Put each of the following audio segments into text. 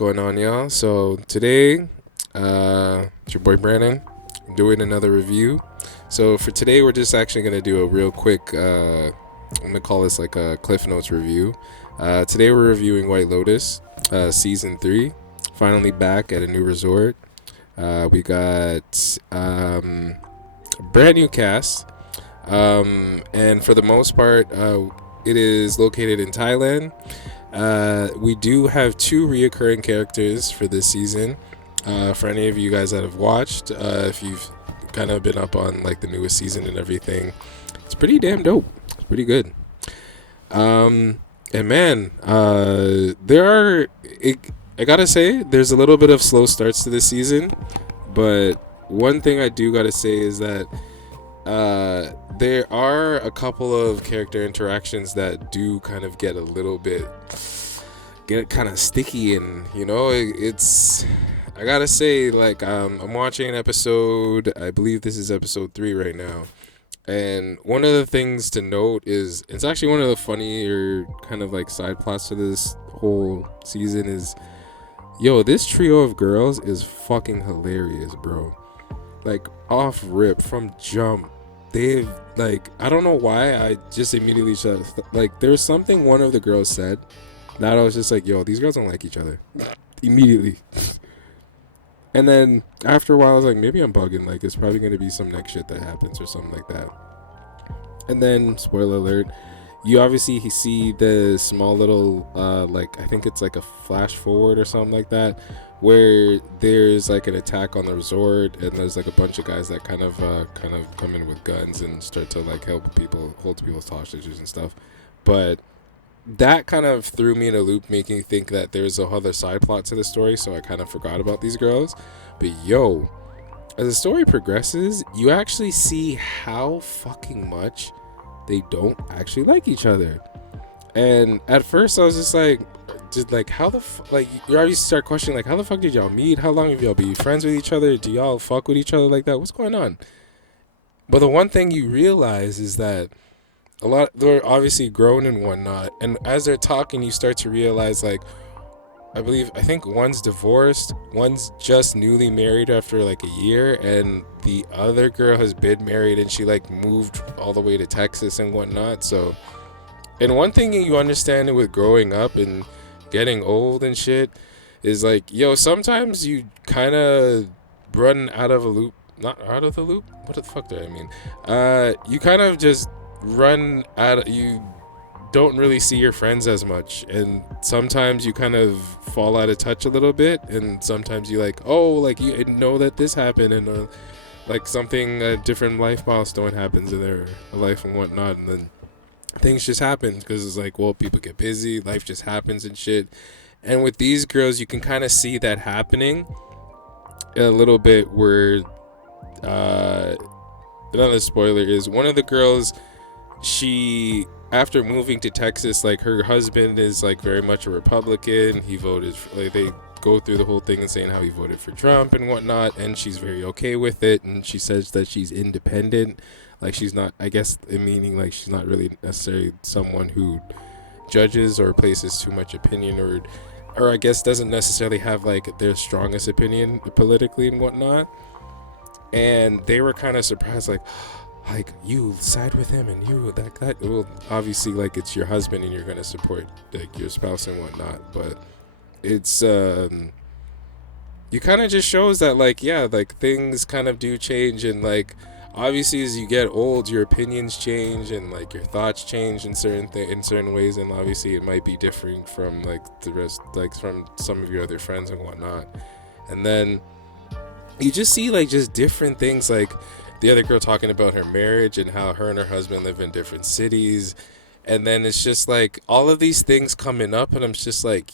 going on, y'all? So today, it's your boy Brandon doing another review. So for today, we're just actually gonna do a real quick. I'm gonna call this like a Cliff Notes review. Today we're reviewing White Lotus, season 3. Finally back at a new resort. We got a brand new cast, and for the most part, it is located in Thailand. We do have two reoccurring characters for this season. For any of you guys that have watched, if you've kind of been up on like the newest season and everything, it's pretty damn dope. It's pretty good. And man, I gotta say, there's a little bit of slow starts to this season, but one thing I do gotta say is that there are a couple of character interactions that do kind of get kind of sticky, and it's I gotta say, like, I'm watching an episode. I believe this is episode 3 right now, and one of the things to note is it's actually one of the funnier kind of like side plots to this whole season is, this trio of girls is fucking hilarious, bro. Like, off rip from jump, they've, like, I don't know why I just immediately there's something one of the girls said that I was just like, these girls don't like each other immediately. And then after a while I was like, maybe I'm bugging, like it's probably going to be some next shit that happens or something like that. And then, spoiler alert, you obviously see the small little I think it's like a flash forward or something like that, where there's like an attack on the resort, and there's like a bunch of guys that kind of come in with guns and start to like hold people's hostages and stuff. But that kind of threw me in a loop, making me think that there's a other side plot to the story, so I kind of forgot about these girls. But as the story progresses, you actually see how fucking much they don't actually like each other. And at first I was just like, how the like, you already start questioning, like, how the fuck did y'all meet? How long have y'all been friends with each other? Do y'all fuck with each other like that? What's going on? But the one thing you realize is that they're obviously grown and whatnot, and as they're talking, you start to realize, like, I think one's divorced, one's just newly married after like a year, and the other girl has been married and she like moved all the way to Texas and whatnot. So, and one thing you understand with growing up and getting old and shit is like, sometimes you kind of run out of a loop. Not out of the loop? What the fuck do I mean? You kind of just you don't really see your friends as much, and sometimes you kind of fall out of touch a little bit, and sometimes you you know that this happened, and like something, a different life milestone happens in their life and whatnot, and then things just happen because it's like, people get busy, life just happens and shit. And with these girls, you can kind of see that happening a little bit, where another spoiler is one of the girls, she, after moving to Texas, like, her husband is like very much a Republican. He voted they go through the whole thing and saying how he voted for Trump and whatnot, and she's very okay with it, and she says that she's independent, like she's not, I guess, meaning like she's not really necessarily someone who judges or places too much opinion, or I guess doesn't necessarily have like their strongest opinion politically and whatnot. And they were kind of surprised, like you side with him, and you that well, obviously, like, it's your husband and you're gonna support like your spouse and whatnot. But it's you kind of just shows that, like, like things kind of do change, and like obviously as you get old, your opinions change and like your thoughts change in certain ways, and obviously it might be different from like the rest, like from some of your other friends and whatnot. And then you just see like just different things, like the other girl talking about her marriage and how her and her husband live in different cities. And then it's just like all of these things coming up, and I'm just like,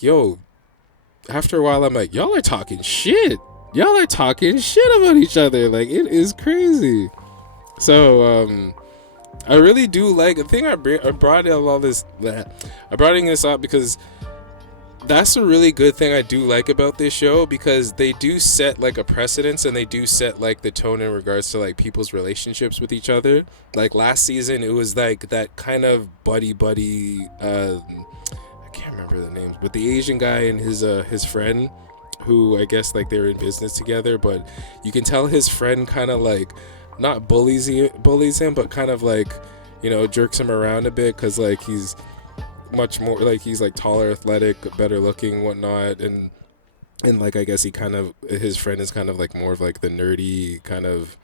after a while I'm like, y'all are talking shit about each other. Like, it is crazy. So I really do like, I think I brought this up because that's a really good thing I do like about this show, because they do set like a precedence, and they do set like the tone in regards to like people's relationships with each other. Like last season, it was like that kind of buddy I can't remember the names, but the Asian guy and his friend, who I guess like they were in business together, but you can tell his friend kind of like not bullies him, but kind of like, you know, jerks him around a bit, because like he's much more like, he's like taller, athletic, better looking, whatnot, and like I guess his friend is kind of like more of like the nerdy kind of,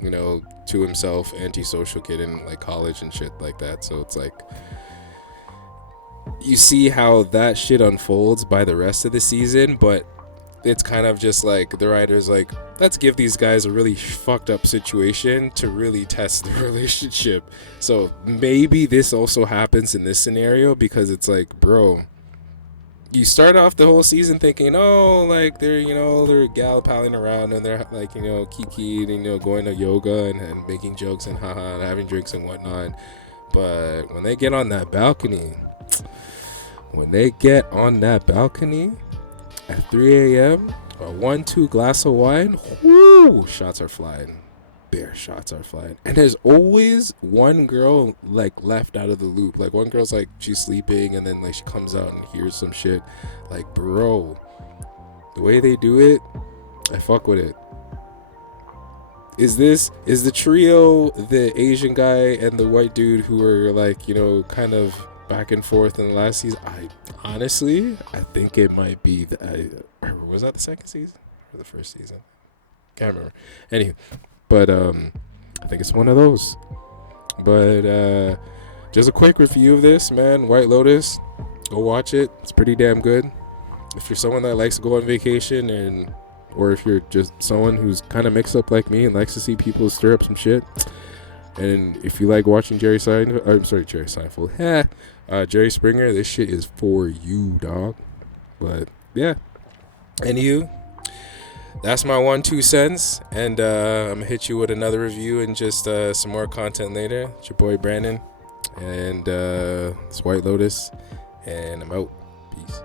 you know, to himself, antisocial kid in like college and shit like that. So it's like, you see how that shit unfolds by the rest of the season, but it's kind of just like the writer's like, let's give these guys a really fucked up situation to really test the relationship. So maybe this also happens in this scenario, because it's like, bro, you start off the whole season thinking, oh, like they're gal palling around and they're like, you know, kiki and, you know, going to yoga and making jokes and haha and having drinks and whatnot. But when they get on that balcony, at 3 a.m., a 1-2 glass of wine, whoo, shots are flying. Bare shots are flying. And there's always one girl like left out of the loop. Like one girl's like, she's sleeping, and then like she comes out and hears some shit. Like, bro, the way they do it, I fuck with it. Is the trio the Asian guy and the white dude who are like, you know, kind of back and forth in the last season? I think it might be was that the second season or the first season? Can't remember. Anyway, but I think it's one of those. But just a quick review of this, man. White Lotus, go watch it. It's pretty damn good. If you're someone that likes to go on vacation, or if you're just someone who's kind of mixed up like me and likes to see people stir up some shit, and if you like watching Jerry Springer, this shit is for you, dog. But yeah, anywho, that's my 1-2 cents, and I'm gonna hit you with another review and just some more content later. It's your boy Brandon, and it's White Lotus, and I'm out. Peace.